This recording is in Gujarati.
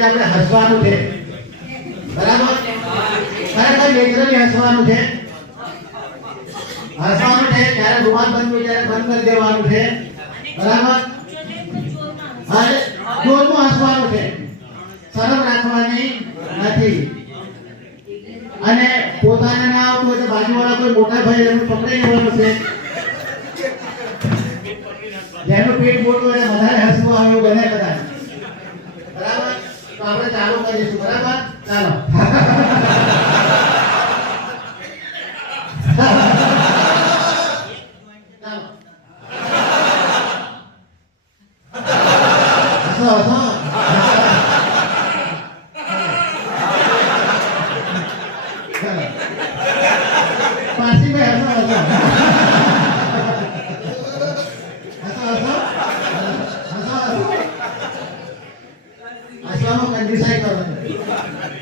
આપણે હસવાનું છે, બરાબર? ખરેખર નેત્રને હસવાનું છે, હસવાનું છે. જ્યારે રૂમાલ બંધ હોય ત્યારે બંધ કરી દેવાનું છે, બરાબર? અને જોરમાં હસવાનું છે, શરમ રાખવાની નથી. અને પોતાને ના આવતું હોય તો બાજુવાળા કોઈ મોટા ભાઈ એનું પકડી લેવાનું છે. જેનું પેટ મોટું હોય વધારે હસવું આવે એવું બને કદાચ, બરાબર? તો આપણે ચાલુ કરીશું, બરાબર? ચાલો. ચાલો હસો હસો. પાછી ભાઈ હસો હસો. હસવામાં કંજુસાઈ કરો.